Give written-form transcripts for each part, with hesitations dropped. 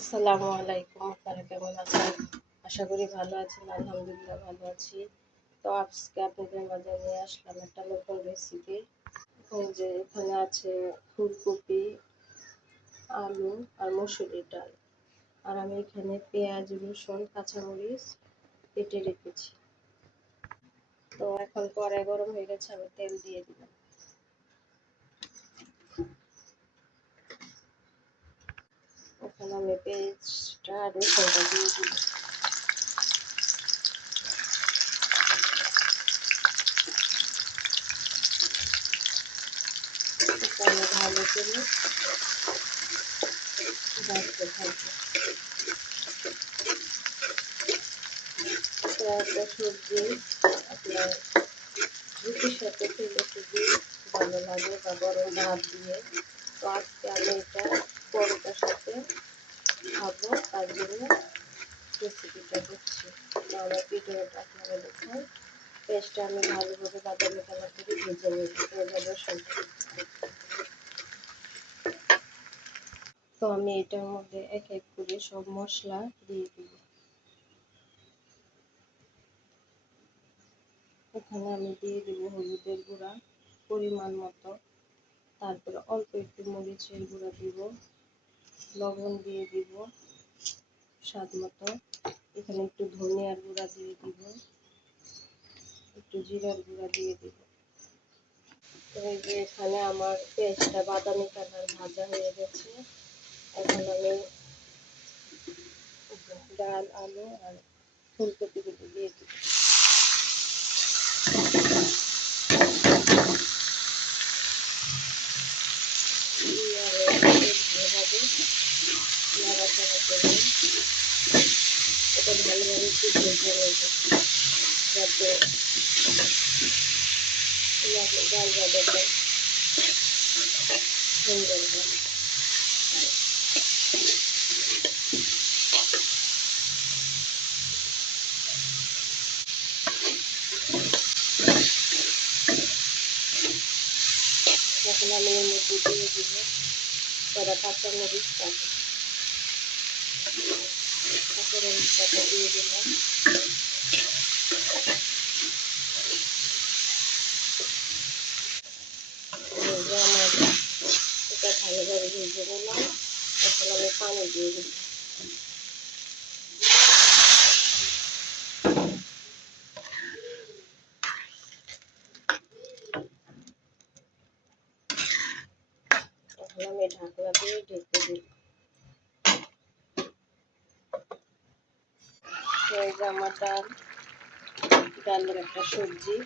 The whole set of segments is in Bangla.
আসসালামু আলাইকুম। আপনারা কেমন আছেন? আশা করি ভালো আছেন। আলহামদুলিল্লাহ ভালো আছি। তো আজকে আপনাদের মাঝে নিয়ে আসলাম একটা নতুন রেসিপি। এই যে এখানে আছে ফুলকপি, আলু আর মসুরির ডাল। আর আমি এখানে পেঁয়াজ, রসুন, কাঁচামরিচ কেটে রেখেছি। তো এখন কড়াই গরম হয়ে গেছে, আমি তেল দিয়ে দিলাম। এখন আমি পেঁয়াজটা আর রসুনটা দিয়ে দিলাম। আমি ভালো করে ভাজতে থাকবো। একটা সবজি আপনার রুটির সাথে খেলে খুবই ভালো লাগে বা গরম ভাত দিয়ে। তো আজকে আমি এটা পরোটার সাথে খাবো, তার জন্য রেসিপিটা করছি। তো আমার ভিডিওটা আপনারা দেখুন। পেঁয়াজটা আমি ভালোভাবে বাদামি কালার করে ভেজে নেব। পেঁয়াজ রসুন, তো আমি এটার মধ্যে এক এক করে সব মশলা দিয়ে দিব। এখানে আমি দিয়ে দিব হলুদের গুঁড়া পরিমাণ মতো, তারপরে অল্প একটু মরিচের গুঁড়া দিব, লবণ দিয়ে দিব স্বাদ মতো, এখানে একটু ধনিয়ার গুঁড়া দিয়ে দিব, একটু জিরার গুঁড়া দিয়ে দিব। এই যে এখানে আমার পেঁয়াজটা বাদামি কালার ভাজা হয়ে গেছে। এখন আমি ডাল, আলু আর ফুলকপিগুলো দিয়ে দিব। নাড়াচাড়া করে এটা ভালোভাবে একটু ভেজে নেব, যাতে ডাল ভাজাটা সুন্দর হয়। এখন আমি এর মধ্যে দিয়ে দিব কড়া কাঁচামরিচ কাটা। কাঁচামরিচ কাটা দিয়ে দিলাম। আমার এটা ভালোভাবে ভেজে নিলাম। এখন আমি পানি দিয়ে দিলাম। এখন আমি ঢাকনা দিয়ে ঢেকে দিই। এই যে আমার ডালের একটা সবজি।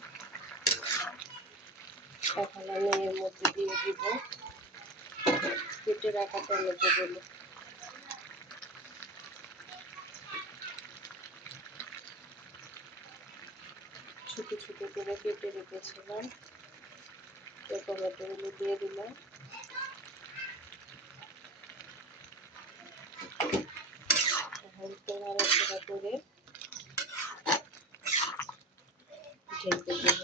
এখন আমি এর মধ্যে দিয়ে দিব কেটে রাখা টমেটোগুলো। ছোট ছোট করে কেটে রেখেছিলাম, টমেটোগুলো দিয়ে দিলাম। এখন একটু নাড়াচাড়া করে ঢেকে দেব।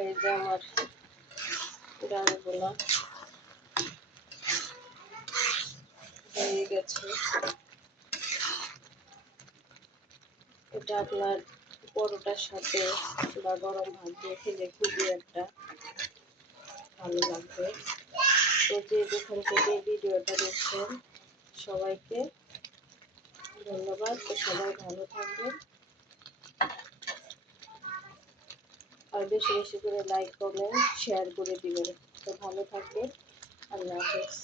এই যে আমার ডালগুলো হয়ে গেছে। এটা আপনার পরোটার সাথে বা গরম ভাত দিয়ে খেলে খুবই একটা ভালো লাগবে। তো যে যেখান থেকে ভিডিওটা দেখছেন সবাইকে ধন্যবাদ। তো সবাই ভালো থাকবেন আর বেশি বেশি করে লাইক, কমেন্ট, শেয়ার করে দিবেন। তো ভালো থাকবেন। আল্লাহ হাফেজ।